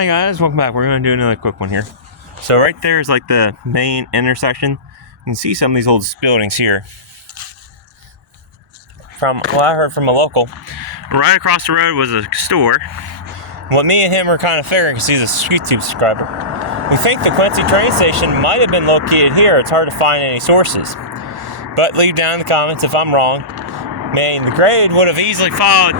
Hi guys, welcome back. We're going to do another quick one here. So right there is like the main intersection. You can see some of these old buildings here. From what I heard from a local, right across the road was a store. What me and him were kind of figuring, because he's a YouTube subscriber, we think the Quincy train station might have been located here. It's hard to find any sources. But leave down in the comments if I'm wrong. Man, the grade would have easily followed.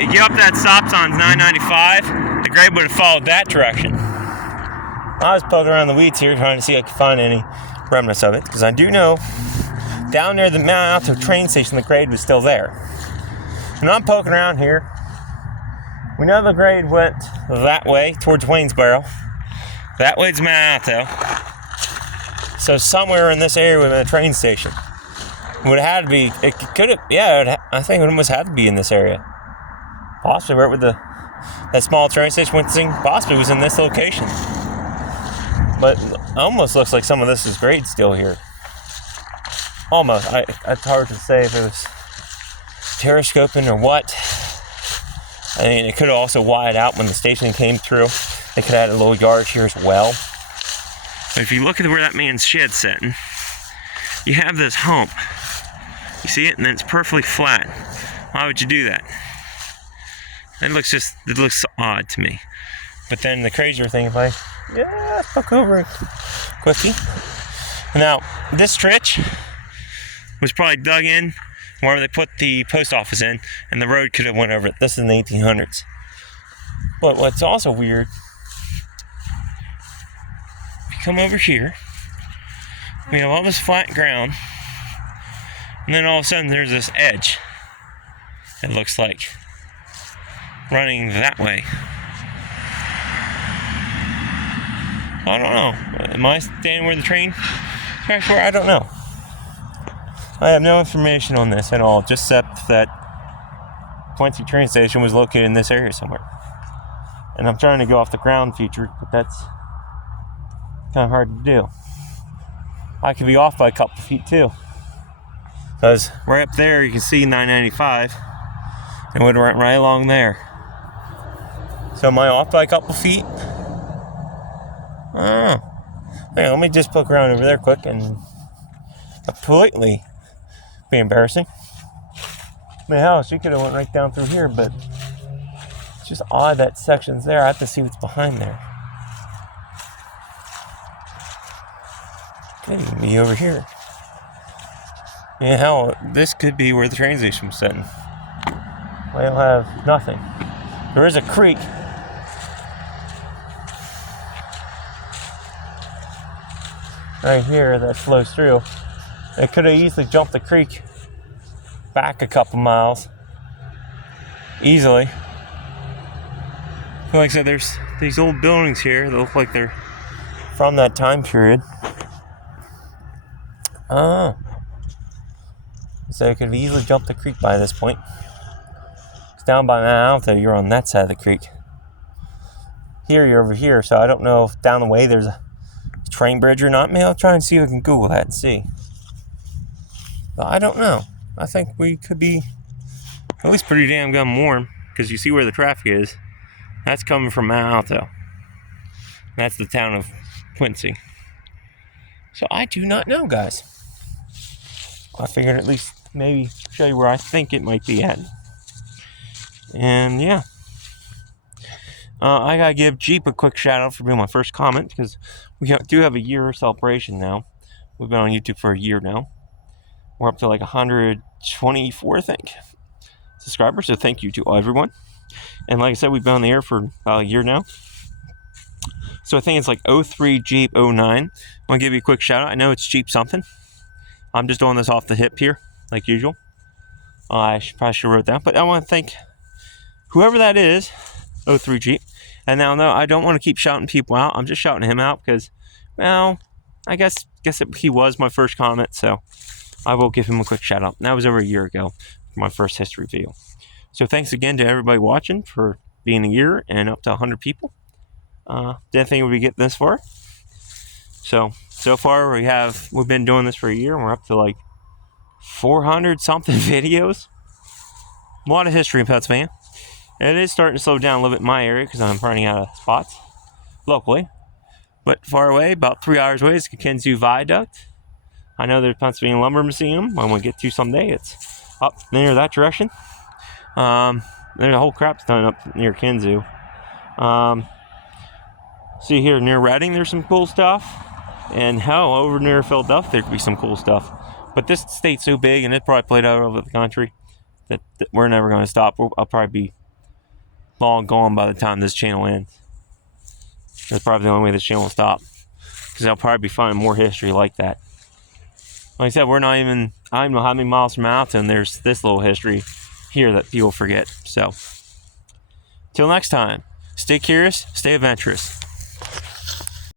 You get up that stop sign 995, the grade would have followed that direction. I was poking around the weeds here trying to see if I could find any remnants of it, because I do know down near the Mount Alto train station the grade was still there. And I'm poking around here. We know the grade went that way towards Waynesboro. That way's Mount Alto. So somewhere in this area would have been a train station. Would have had to be, it could have, I think it almost had to be in this area. Possibly right where that small train station went to, possibly was in this location. But it almost looks like some of this is grade still here. Almost. It's hard to say if it was terrascoping or what. I mean, it could have also widened out when the station came through. They could have had a little yard here as well. But if you look at where that man's shed's sitting, you have this hump. You see it? And then it's perfectly flat. Why would you do that? It looks odd to me. But then the crazier thing, if I look over it quickly. Now, this stretch was probably dug in where they put the post office in, and the road could have went over it. This is in the 1800s. But what's also weird, if you come over here, we have all this flat ground, and then all of a sudden there's this edge. It looks like running that way. I don't know. Am I standing where the train tracks were? I don't know. I have no information on this at all, just except that Quincy train station was located in this area somewhere. And I'm trying to go off the ground feature, but that's kind of hard to do. I could be off by a couple feet too. Because right up there you can see 995 and would have went right along there. So am I off by a couple feet? Hey, let me just poke around over there quick and completely be embarrassing. I mean, hell, she could have went right down through here, but it's just odd that section's there. I have to see what's behind there. Could even be over here. Yeah, hell, this could be where the train station was sitting. I don't have nothing. There is a creek. Right here that flows through. It could have easily jumped the creek back a couple miles. Easily. Like I said, there's these old buildings here that look like they're from that time period. So it could have easily jumped the creek by this point. It's down by Mount Alto, you're on that side of the creek. Here, you're over here, so I don't know if down the way there's a train bridge or not. Maybe I'll try and see if I can Google that and see. But I don't know. I think we could be at least pretty damn gum warm, because you see where the traffic is. That's coming from Mount Alto. That's the town of Quincy. So I do not know, guys. I figured at least maybe show you where I think it might be at. And yeah. I gotta give Jeep a quick shout out for being my first comment, because we do have a year celebration now. We've been on YouTube for a year now. We're up to like 124, I think, subscribers. So thank you to everyone. And like I said, we've been on the air for about a year now. So I think it's like 03 Jeep 09. I'm gonna give you a quick shout out. I know it's Jeep something. I'm just doing this off the hip here, like usual. I probably should have wrote that, but I want to thank whoever that is, 03 Jeep. And now, no, I don't want to keep shouting people out. I'm just shouting him out because, well, I guess he was my first comment, so I will give him a quick shout out. And that was over a year ago for my first history video. So thanks again to everybody watching for being a year and up to 100 people. Didn't think we'd get this far. So far we've been doing this for a year, and we're up to like 400 something videos. A lot of history in Pennsylvania. And it is starting to slow down a little bit in my area because I'm running out of spots. locally. But far away, about 3 hours away, is the Quincy Viaduct. I know there's Pennsylvania Lumber Museum. I'm going to get to someday. It's up near that direction. There's a whole crap ton up near Quincy. See here near Reading, there's some cool stuff. And hell, over near Philadelphia, there could be some cool stuff. But this state's so big, and it probably played out over the country, that we're never going to stop. I'll probably be long gone by the time this channel ends. That's probably the only way this channel will stop, because I'll probably be finding more history like that. Like I said, I don't know how many miles from Alton, there's this little history here that people forget. So, till next time, stay curious, stay adventurous.